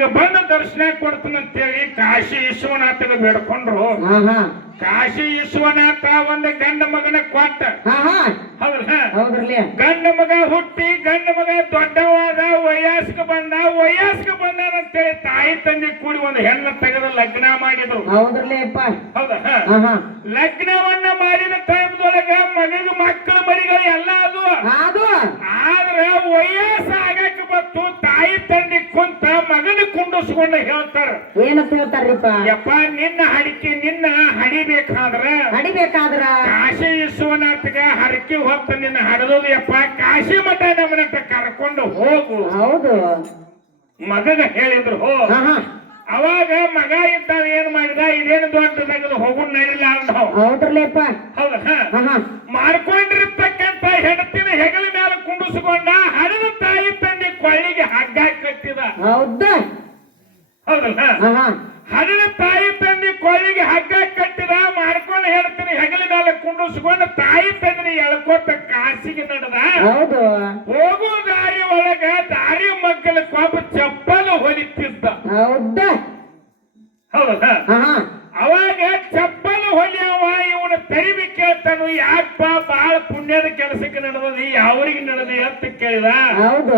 ನನಗ ಬಂದ ದರ್ಶನ ಕೊಡ್ತಾನಂತೇಳಿ ಕಾಶಿ ವಿಶ್ವನಾಥನ ಬೇಡ್ಕೊಂಡ್ರು. ಕಾಶಿ ವಿಶ್ವನಾಥ ಒಂದು ಗಂಡ ಮಗನ ಕೊಟ್ಟ. ಹಾ ಹಾ. ಹೌದಲ್ಲ ಹೌದ್ರಲಿ. ಗಂಡ ಮಗ ಹುಟ್ಟಿ ಗಂಡ ಮಗ ದೊಡ್ಡವಾದ ವಯಸ್ಕ ಬಂದ ವಯಸ್ಕ ಬಂದಾನಂತೇಳಿ ತಾಯಿ ತಂದೆ ಕೂಡಿ ಒಂದು ಹೆಣ್ಣು ತೆಗೆದು ಲಗ್ನ ಮಾಡಿದ್ರು. ಹೌದಾ? ಹಾ. ಹಾ ಲಗ್ನವನ್ನ ಮಾಡಿದ ಟೈಮ್ದೊಳಗ ಮಗನ ಮಕ್ಕಳ ಮರಿಗಳು ಎಲ್ಲ ಅದು ಅದು ಆದ್ರ ವಯಸ್ಸು ಕುಂಡಿಸ್ಕೊಂಡು ಹೇಳ್ತಾರ. ಏನಂತ ಹೇಳ್ತಾರಪ್ಪ ಯಪ್ಪ ನಿನ್ನ ಹಡಿಕೆ ನಿನ್ನ ಹಡಿಬೇಕಾದ್ರ ಹಡಿಬೇಕಾದ್ರ? ಕಾಶಿ ವಿಶ್ವನಾಥಗ ಹರಕೆ ಹೋಗ್ತ ನಿನ್ನ ಹಡದೋದು ಯಪ್ಪ ಕಾಶಿ ಮಠ ನಮ್ಮನ ಕರ್ಕೊಂಡು ಹೋಗು. ಹೌದು. ಮಗಗ ಹೇಳಿದ್ರು ಹೋ ಅವಾಗ ಮಗ ಇದ್ದಾವ ಏನ್ ಮಾಡಿದ? ಇದೇನು ದೊಡ್ಡದಾಗದು ಹೋಗು ನಡಿಲ್ಲ ಅಂತ ಹೌದ್ರಲ್ಲಪ್ಪ? ಹೌದಾ? ಮಾಡ್ಕೊಂಡಿರ್ತಕ್ಕಂತ ಹೆಂಡತಿನ ಹೆಗಲ ಮೇಲೆ ಕುಂಡಿಸ್ಕೊಂಡ ಹರಿದ ತಾಯಿ ತಂದೆ ಕೊಳ್ಳಿಗೆ ಹಗ್ಗ ಕಟ್ಟಿದ. ಹೌದ. ಹೌದಲ್ಲ? ಹಾ ಹಾ. ಹರಿದ ತಾಯಿ ತಂದೆ ಕೊಳ್ಳಿಗೆ ಹಗ್ಗ ಕಟ್ಟಿದ ಮಾಡ್ಕೊಂಡು ಹೇಳ್ತೀನಿ ಹೆಗಲ ಮೇಲೆ ಕುಂಡಿಸ್ಕೊಂಡು ತಾಯಿ ತಂದೆ ಎಳ್ಕೊತ ಕಾಸಿಗೆ ನಡೆದ. ಹೌದು. ಹೋಗೋ ದಾರಿ ಒಳಗ ದಾರಿ ಮಗ್ಗಲ ಕೊಬ್ಬ ಚಪ್ಪಲು ಹೊಲಿತಿದ್ದ. ಹೌದ. ಹೌದಲ್ಲ ಹಾ ಹಾ ಅವಾಗ ಚಪ್ಪಲು ಹೊಲಿಯವ ಇವನ ತರಿವಿ ಕೇಳ್ತಾನು ಯಾಕಪ್ಪ ಬಾಳ ಪುಣ್ಯದ ಕೆಲಸಕ್ಕೆ ನಡೆದದಿ ಯಾವ್ರಿಗೆ ನಡೆದಿ ಅಂತ ಕೇಳಿದ ಹೌದು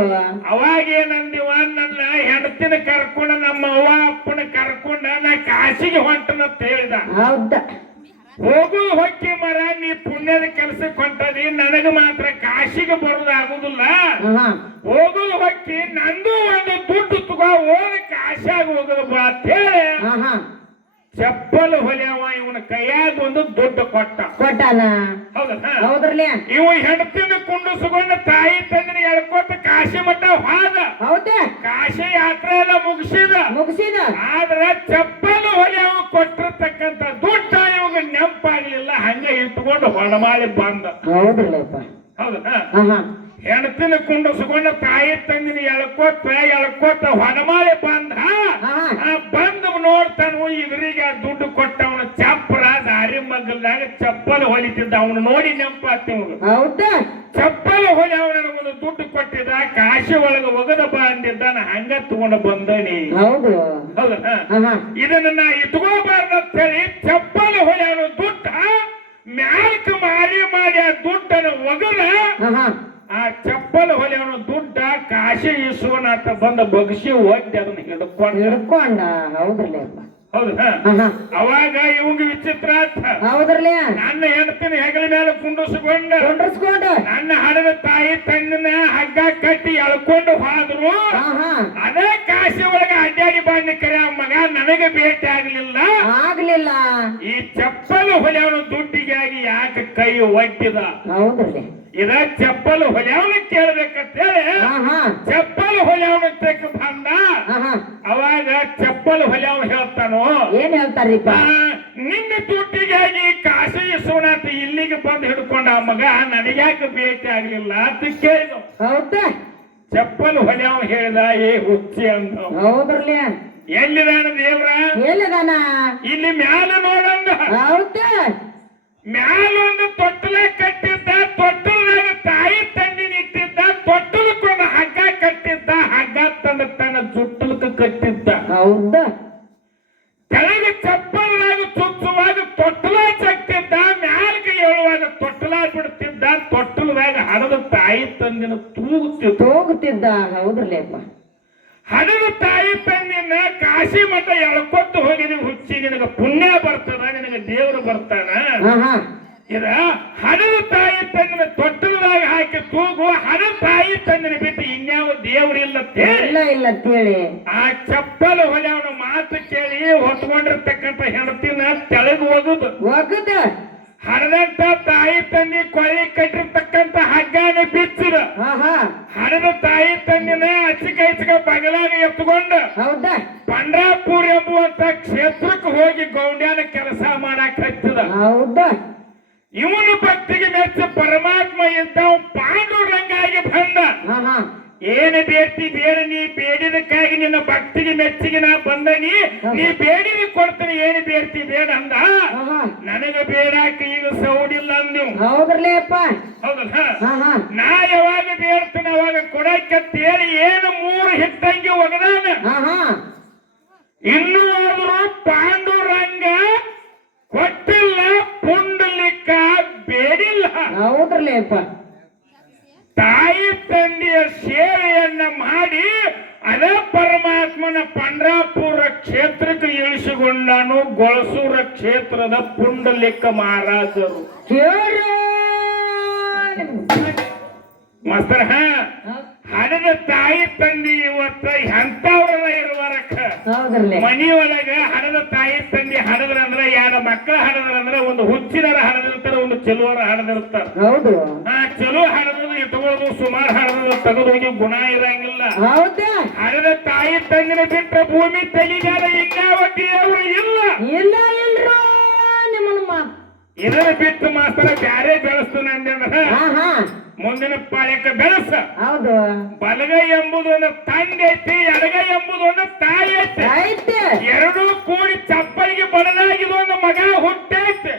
ಅವಾಗ ಏನಂದಿವ ನನ್ನ ಹೆಂಡತಿನ ಕರ್ಕೊಂಡ ನಮ್ಮ ಅವ್ವ ಅಪ್ಪನ ಕರ್ಕೊಂಡ ನಾ ಕಾಶಿಗೆ ಹೊಂಟನಂತ ಹೇಳಿದ. ಹೌದ. ಹೋಗು ಹೊಕ್ಕಿ ಮರ ನೀ ಪುಣ್ಯದ ಕೆಲಸಕ್ಕೆ ಹೊಂಟದಿ ನನಗ ಮಾತ್ರ ಕಾಶಿಗೆ ಬರೋದು ಆಗುದಿಲ್ಲ ಹಾ. ಹಾ ಹೊಕ್ಕಿ ನಂದು ಒಂದು ದುಡ್ಡು ತಗೋ ಹೋದ ಕಾಶಿಯಾಗ ಹೋಗುದು ಬಾ ಅಂತ ಹೇಳಿ. ಚಪ್ಪಲು ಹೊಲಿಯವ ಇವನ ಕೈಯಾಗ ಒಂದು ದುಡ್ಡು ಕೊಟ್ಟ. ಕೊಟ್ಟಾನ? ಹೌದಾ? ಹೌದ್ರಲಿ ಇವ ಹೆಂಡತಿನ ಕುಂಡಿಸ್ಕೊಂಡ ತಾಯಿ ತಂದಿನ ಎಳ್ಕೊತ ಕಾಶಿ ಮಠ ಹಾದ. ಹೌದ ಕಾಶಿ ಯಾತ್ರೆ ಎಲ್ಲ ಮುಗಿಸಿದ. ಮುಗಿಸಿದ? ಆದ್ರ ಚಪ್ಪಲು ಹೊಲಿಯವ ಕೊಟ್ಟಿರ್ತಕ್ಕಂತ ದುಡ್ಡ ಇವಾಗ ನೆಂಪಾಗ್ಲಿಲ್ಲ ಹಂಗ ಇಟ್ಕೊಂಡು ಹೊಡಮಾಳಿ ಬಂದ. ಹೌದ್ರಲ್ಲಪ್ಪ. ಹೌದಾ? ಹಾ. ಹಾ ಹೆಂಡತಿನ ಕುಂಡಿಸ್ಕೊಂಡ ತಾಯಿ ತಂದಿನ ಎಳ್ಕೊತ ಎಳ್ಕೊತ ಹೊಣಮಾಳಿ ಬಂದ. ಬಂದು ನೋಡ್ತಾನು ಇವರಿಗೆ ಆ ದುಡ್ಡು ಕೊಟ್ಟವನು ಚಪ್ಪರ ದಾರಿ ಮಗ್ಗಲ್ದಾಗ ಚಪ್ಪಲ್ ಹೊಲಿತಿದ್ದ. ಅವನು ನೋಡಿ ನೆಂಪಾತಿ ಹೌದ? ಚಪ್ಪಲ್ ಹೊಲಿ ಅವನ ದುಡ್ಡು ಕೊಟ್ಟಿದ್ದ ಕಾಶಿ ಒಳಗ ಒಗದ ಬಾ ಅಂದಿದ್ದ ನಾ ಹಂಗ ತಗೊಂಡು ಬಂದಣಿ ಹೌದು. ಇದನ್ನ ನಾ ಇಟ್ಕೋಬಾರ್ದು ಅಂತ ಹೇಳಿ ಚಪ್ಪಲ್ ಹೊಲಿ ಅವನು ದುಡ್ಡ ಮ್ಯಾಲ್ಕ ಮಾರಿ ಮಾಡಿ ಆ ದುಡ್ಡನ್ನು ಒಗದ ಆ ಚಪ್ಪಲ್ ಹೊಲಿ ಅವನು ದುಡ್ಡ ಕಾಶಿ ವಿಶ್ವನಾಥ ಬಂದ ಬಗ್ಸಿ ಒದ್ದೆ ಅದನ್ನ ಹಿಡ್ಕೊಂಡು. ಹಿಡ್ಕೊಂಡ ಹೌದ್ರಲ್ಲ ಹೌದು ಅವಾಗ ಇವಂಗ ವಿಚಿತ್ರ ಆತ ಹೌದ್ರಲಿ ನನ್ನ ಹೆಂಡತಿನ ಹೆಗಲ ಮೇಲೆ ಕುಂಡಿಸ್ಕೊಂಡ ಕೊಂಡ್ರಸ್ಕೊಂಡ. ನನ್ನ ಹಡದ ತಾಯಿ ತನ್ನ ಹಗ್ಗ ಕಟ್ಟಿ ಎಳ್ಕೊಂಡು ಹೋದ್ರು. ಅದೇ ಕಾಶಿ ಒಳಗ ಅಡ್ಡಾಡಿ ಬಾಂಡಿ ಕರೆ ಆ ಮಗ ನನಗೆ ಭೇಟಿ ಆಗ್ಲಿಲ್ಲ. ಆಗ್ಲಿಲ್ಲ ಈ ಚಪ್ಪಲು ಹೊಲೆಯವನು ದುಡ್ಡಿಗಾಗಿ ಯಾಕೆ ಕೈ ಒಟ್ಟಿದ ಹೌದ್ರಲಿ. ಇದ ಚಪ್ಪಲು ಹೊಲೆಯವನ ಕೇಳ್ಬೇಕಂತೇಳಿ ಚಪ್ಪಲು ಹೊಲೆಯವನ ತೆಕ್ ಬಂದ. ಅವಾಗ ಚಪ್ಪಲು ಹೊಲೆಯವನು ಹೇಳ್ತಾನೋ ಏನ್ ಹೇಳ್ತಾರ್ರಿಪ್ಪ? ಆ, ನಿನ್ನ ದುಡ್ಡಿಗಾಗಿ ಕಾಶಿ ವಿಶ್ವನಾಥ ಇಲ್ಲಿಗೆ ಬಂದು ಹಿಡ್ಕೊಂಡ ಆ ಮಗ ನನಗ್ಯಾಕೆ ಭೇಟಿ ಆಗ್ಲಿಲ್ಲ ಅಂತ ಕೇಳಿದ ಹೌದ? ಚಪ್ಪಲ್ ಹೊಲ್ಯಾವ ಹೇಳ್ದ ಏ ಹುಚ್ಚಿ ಅಂದ ಹೌದ್ರಲಿ. ಎಲ್ಲಿದಾನ ದೇವ್ರ? ಎಲ್ಲಿದಾನ ಇಲ್ಲಿ ಮ್ಯಾಲ ನೋಡಂದ ಹೌದ? ಮ್ಯಾಲೊಂದು ತೊಟ್ಟಲ ಕಟ್ಟಿದ್ದ ತೊಟ್ಟಲದಾಗ ತಾಯಿ ತಂದಿನ ಇಟ್ಟಿದ್ದ ತೊಟ್ಟಲಕ್ಕೊಂದು ಹೋಗಿದಿ ಹುಚ್ಚಿ ನಿನಗ ಪುಣ್ಯ ಬರ್ತದ ನಿನಗ ದೇವರು ಬರ್ತಾನ? ಇದ ಹಣದ ತಾಯಿ ತನ್ನ ತೊಟ್ಟಲದಾಗ ಹಾಕಿ ತೂಗು ಹಣ ತಾಯಿ ತಂದಿನ ಬಿಟ್ಟು ಇನ್ಯಾವ ದೇವ್ರ ಇಲ್ಲ ಇಲ್ಲ ಅಂತೇಳಿ ಆ ಚಪ್ಪಲ ಹೊಲೆಯವನ ಮಾತು ಕೇಳಿ ಹೊತ್ಕೊಂಡಿರ್ತಕ್ಕಂಥ ಹೆಂಡತಿನ ತೆಳಗ್ ಹೋಗುದು ಒಗದ. ಹಣದಂತ ತಾಯಿ ತಂದಿ ಕೊಳ್ಳಿ ಕಟ್ಟಿರ್ತಕ್ಕಂಥ ಹಗ್ಗನ ಬಿಚ್ಚಿದ ಹಾ ಹಾ ಹಡದ ತಾಯಿ ತಂದಿನ ಅಚ್ಚಿಕ ಇಚ್ಚಿಕ ಬಗಲಾಗ ಎತ್ಕೊಂಡು ಹೌದ ಪಂಡ್ರಾಪುರ್ ಎಂಬುವಂತ ಕ್ಷೇತ್ರಕ್ಕೆ ಹೋಗಿ ಗೌಂಡ್ಯಾನ ಕೆಲಸ ಮಾಡಕ್ ಹಚ್ಚಿದ ಹೌದ ಇವನು ಭಕ್ತಿಗೆ ಮೆಚ್ಚ ಪರಮಾತ್ಮ ಇದ್ದವ ಪಾಂಡುರಂಗಾಗಿ ಬಂದ ಹಾ ಹಾ ಏನು ಬೇಡ್ತಿ ಬೇಡ ನೀ ಬೇಡಿದಕ್ಕಾಗಿ ನಿನ್ನ ಭಕ್ತಿಗೆ ಮೆಚ್ಚಿಗೆ ನಾ ಬಂದ ನೀ ನೀ ಬೇಡಿದ ಕೊಡ್ತೀನಿ ಏನು ಬೇಡ್ತಿ ಬೇಡ ಅಂದ. ನನಗ ಬೇಡಾಕ ಈಗ ಸೌಡಿಲ್ಲ ಅಂದ್ವು ಹೌದ್ರಲ್ಲೇಪ್ಪ ಹೌದಲ್ಲ? ನಾ ಯಾವಾಗ ಬೇಡ್ತೀನಿ ಅವಾಗ ಕೊಡಕ್ಕೆ ಹೇಳಿ ಏನು ಮೂರು ಹಿಟ್ಟಂಗಿ ಒಗದಾನ. ಇನ್ನು ಹಾ ಇನ್ನೂ ಆದರೂ ಪಾಂಡುರಂಗ ಕೊಟ್ಟಿಲ್ಲ ಪುಂಡಲಿಕ್ಕ ಬೇಡಿಲ್ಲ. ಹೌದ್ರಲ್ಲೇಪ್ಪ ತಾಯಿ ತಂದೆಯ ಸೇವೆಯನ್ನ ಮಾಡಿ ಅದ ಪರಮಾತ್ಮನ ಪಂಡ್ರಾಪುರ ಕ್ಷೇತ್ರಕ್ಕೆ ಇಳಿಸಿಕೊಂಡನು ಗೊಳಸೂರ ಕ್ಷೇತ್ರದ ಪುಂಡಲಿಕ್ಕ ಮಹಾರಾಜರು. ಮಾಸ್ತರ ಹಣದ ತಾಯಿ ತಂದೆ ಇವತ್ತ ಎಂತವ್ರಲ್ಲ ಇರುವರಕ್ಕ ಒಳಗ ಮನಿಯೊಳಗ ಹಣದ ತಾಯಿ ತಂದೆ ಹಡದ್ರ ಅಂದ್ರ ಎರಡು ಮಕ್ಕಳ ಹಣದ್ರ ಅಂದ್ರೆ ಒಂದು ಹುಚ್ಚಿನರ ಹಣದಿರ್ತಾರ ಒಂದು ಚೆಲುವರ ಹಣದಿರ್ತಾರ ಹೌದು. ಆ ಚಲೋ ಹಣದ ಇಟ್ಕೊಳ್ಳೋದು ಸುಮಾರು ಹಣದ ತೆಗೆದೋಗಿ ಗುಣ ಇರಂಗಿಲ್ಲ. ಹೌದಾ? ಹಣದ ತಾಯಿ ತಂದಿನ ಬಿಟ್ಟ ಭೂಮಿ ತೆಗಿಗಾರ ದೇವರು ಇಲ್ಲ. ಇಲ್ಲ ಇಲ್ರ ನಿಮ್ಮನ್ನ ಇದನ್ನ ಬಿಟ್ಟು ಮಾಸ್ತರ ಬ್ಯಾರೆ ಬೆಳೆಸ್ತಾನೆ ಅಂದ್ರೆ ಮುಂದಿನ ಪಾಳ್ಯಕ್ಕೆ ಬೆಳೆಸ ಹೌದು. ಬಲಗೈ ಎಂಬುದು ಒಂದು ತಂದೆ ಐತಿ ಎಡಗೈ ಎಂಬುದು ಒಂದು ತಾಯಿ ಐತಿ. ಐತೆ ಎರಡೂ ಕೂಡಿ ಚಪ್ಪಲಿಗೆ ಬಡದಾಗಿದ ಒಂದು ಮಗ ಹುಟ್ಟೈತೆ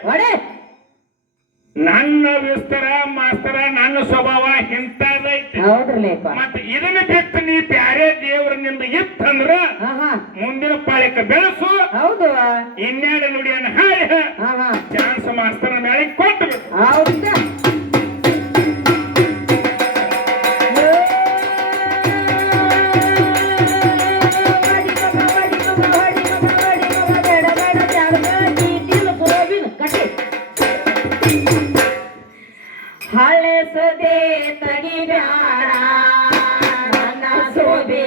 ನನ್ನ ವಿಸ್ತಾರ ಮಾಸ್ತರ ನನ್ನ ಸ್ವಭಾವ ಇಂಥದೈತಿ ಮತ್ತೆ ಇದನ್ನ ಬಿಟ್ಟು ನೀ ಬ್ಯಾರೆ ದೇವರನಿಂದ ಇತ್ತಂದ್ರ ಹಾ ಹಾ ಮುಂದಿನ ಪಾಳ್ಯಕ್ಕೆ ಬೆಳೆಸು ಹೌದು. ಇನ್ನೆರಡು ನುಡಿಯನ್ನು ಹಾಡಿ ಚಾನ್ಸ್ ಮಾಸ್ತರ ಮೇಲೆ ಕೊಟ್ಟು ಹೌದಾ. ಹಳೆ ಸದೆ ತಗಿಬ್ಯಾಡ ನನ್ನ ಸೋಬೆ